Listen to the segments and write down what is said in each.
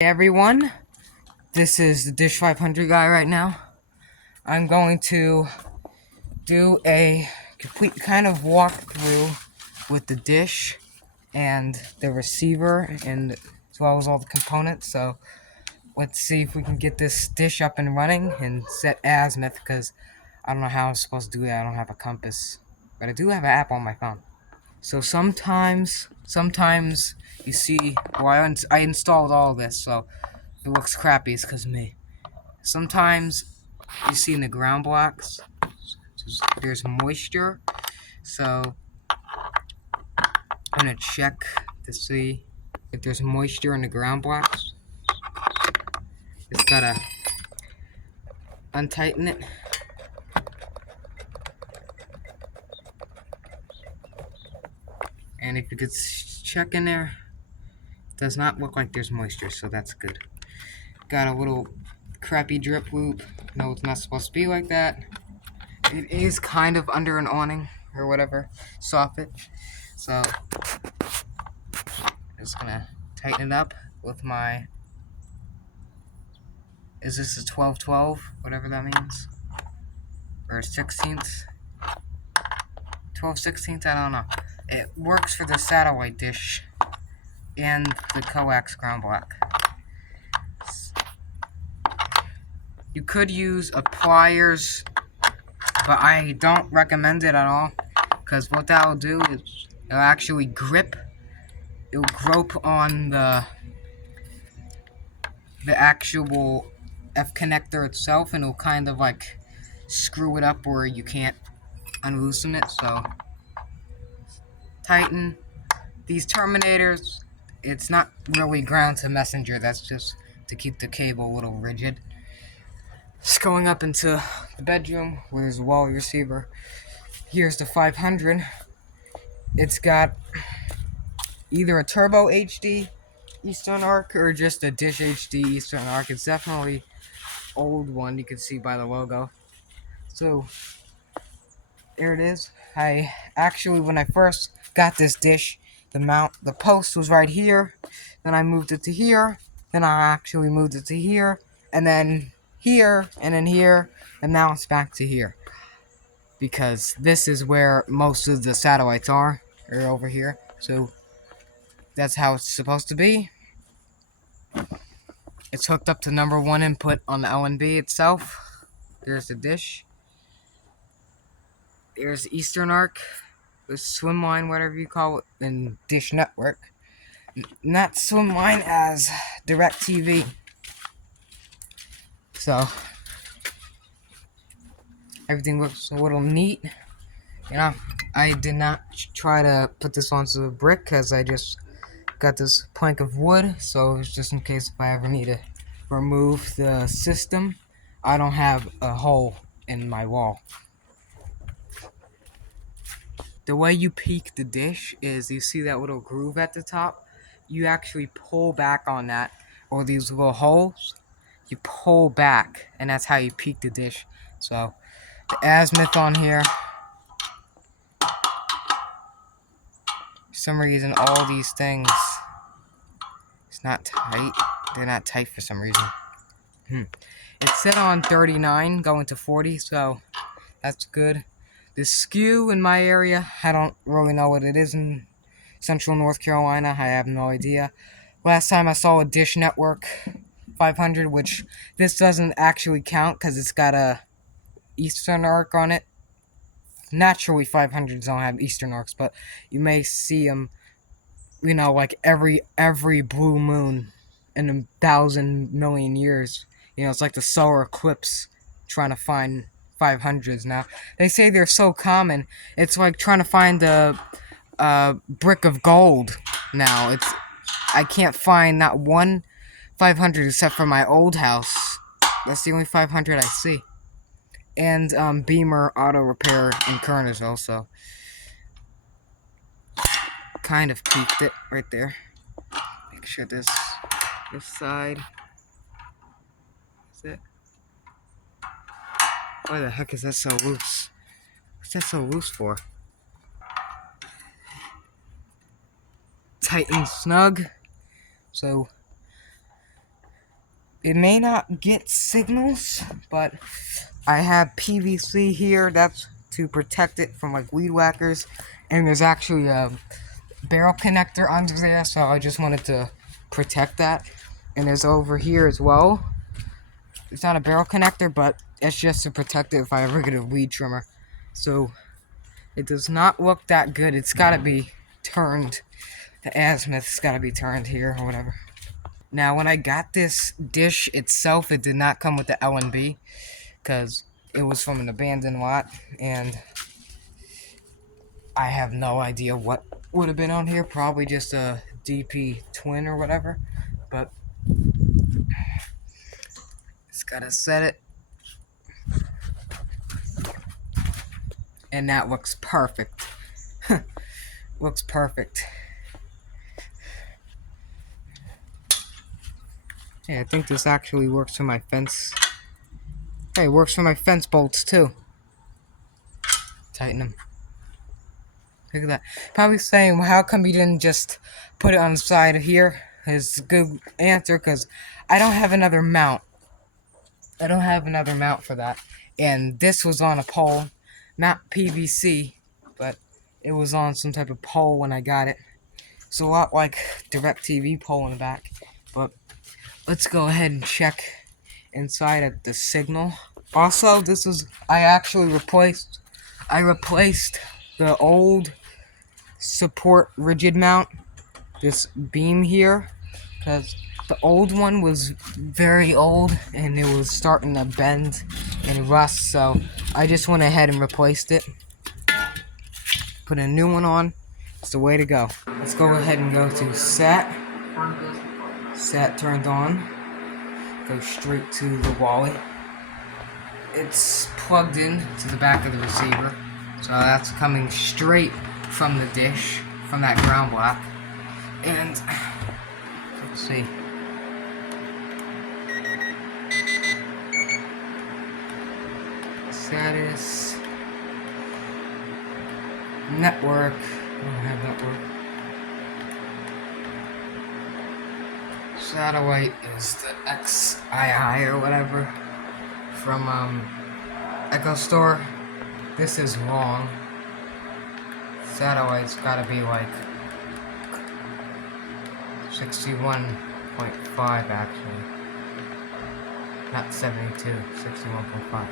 Hey everyone, this is the Dish 500 guy right now. I'm going to do a complete kind of walkthrough with the dish and the receiver and as well as all the components. So let's see if we can get this dish up and running and set azimuth, because I don't know how I'm supposed to do that. I don't have a compass, but I do have an app on my phone. So sometimes you see, well, I installed all this, so if it looks crappy, it's because of me. Sometimes you see in the ground blocks, there's moisture, so I'm gonna check to see if there's moisture in the ground blocks. Just gotta untighten it. And if you could check in there, it does not look like there's moisture, so that's good. Got a little crappy drip loop. No, it's not supposed to be like that. It is kind of under an awning or whatever, soffit. So I'm just gonna tighten it up with my, is this a 12-12, whatever that means? Or 16th? 12/16, I don't know. It works for the satellite dish and the coax ground block. You could use a pliers, but I don't recommend it at all, because what that'll do is it'll actually grip. It'll grope on the actual F connector itself, and it'll kind of like screw it up where you can't unloosen it. So tighten these terminators. It's not really ground to messenger, that's just to keep the cable a little rigid. Just going up into the bedroom where there's a wall receiver. Here's the 500. It's got either a Turbo HD Eastern Arc or just a Dish HD Eastern Arc. It's definitely old one, you can see by the logo. So there it is. I actually, when I first got this dish, the post was right here. Then I moved it to here. Then I actually moved it to here, and then here, and then here, and now it's back to here. Because this is where most of the satellites are over here. So that's how it's supposed to be. It's hooked up to number 1 input on the LNB itself. There's the dish. There's Eastern Arc, the Swimline, whatever you call it, and Dish Network. Not Swimline as DirecTV. So everything looks a little neat. You know, I did not try to put this onto a brick because I just got this plank of wood, so it's just in case if I ever need to remove the system, I don't have a hole in my wall. The way you peek the dish is, you see that little groove at the top? You actually pull back on that, or these little holes, you pull back, and that's how you peek the dish. So the azimuth on here, for some reason all these things, it's not tight. They're not tight for some reason. It's set on 39 going to 40, so that's good. The skew in my area, I don't really know what it is in Central North Carolina. I have no idea. Last time I saw a Dish Network 500, which this doesn't actually count because it's got a Eastern Arc on it. Naturally, 500s don't have Eastern Arcs, but you may see them, you know, like every blue moon in 1,000 million years. You know, it's like the solar eclipse trying to find 500s now. They say they're so common, it's like trying to find a brick of gold now. I can't find not one 500 except for my old house. That's the only 500 I see. And Beamer Auto Repair in Kernersville, so kind of peaked it right there. Make sure this side is it. Why the heck is that so loose? What's that so loose for? Tight and snug. So it may not get signals, but I have PVC here. That's to protect it from like weed whackers. And there's actually a barrel connector under there, so I just wanted to protect that. And there's over here as well. It's not a barrel connector, but it's just to protect it if I ever get a weed trimmer. So it does not look that good. It's got to be turned. The azimuth's got to be turned here or whatever. Now, when I got this dish itself, it did not come with the L&B because it was from an abandoned lot, and I have no idea what would have been on here. Probably just a DP twin or whatever, but it's gotta set it, and that looks perfect. Looks perfect. Hey, I think this actually works for my fence. Hey, it works for my fence bolts too. Tighten them. Look at that. Probably saying, well, how come you didn't just put it on the side of here? It's a good answer, because I don't have another mount. I don't have another mount for that. And this was on a pole, not PVC, but it was on some type of pole when I got it. It's a lot like DirecTV pole in the back. But let's go ahead and check inside at the signal. Also, I replaced the old support rigid mount, this beam here, because the old one was very old and it was starting to bend and rust, so I just went ahead and replaced it. Put a new one on. It's the way to go. Let's go ahead and go to set. Set turned on. Go straight to the Wally. It's plugged in to the back of the receiver, so that's coming straight from the dish, from that ground block. And let's see. Status. Network. I don't have network. Satellite is the XII or whatever from Echo Store. This is wrong. Satellite's gotta be like 61.5 actually. Not 72, 61.5.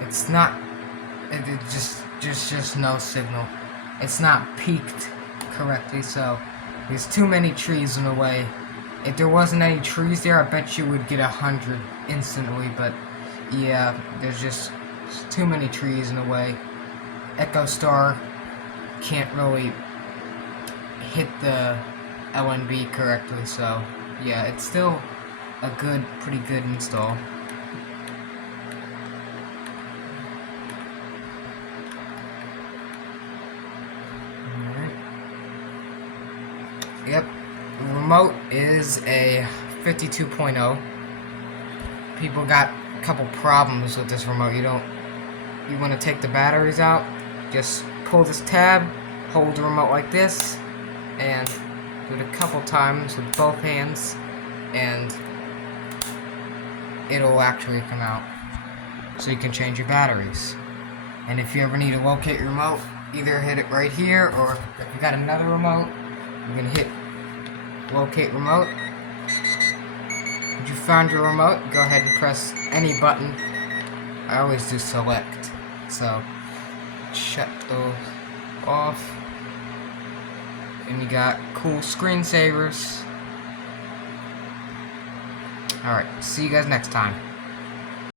It's not, just no signal. It's not peaked correctly, so there's too many trees in the way. If there wasn't any trees there, I bet you would get 100 instantly, but yeah, there's just too many trees in the way. Echo Star can't really hit the LNB correctly, so yeah, it's still a pretty good install. Yep, the remote is a 52.0. People got a couple problems with this remote. You want to take the batteries out, just pull this tab, hold the remote like this, and do it a couple times with both hands, and it'll actually come out. So you can change your batteries. And if you ever need to locate your remote, either hit it right here, or if you got another remote, you're going to hit locate remote. Once you found your remote, go ahead and press any button. I always do select. So, shut those off. And you got cool screensavers. Alright, see you guys next time.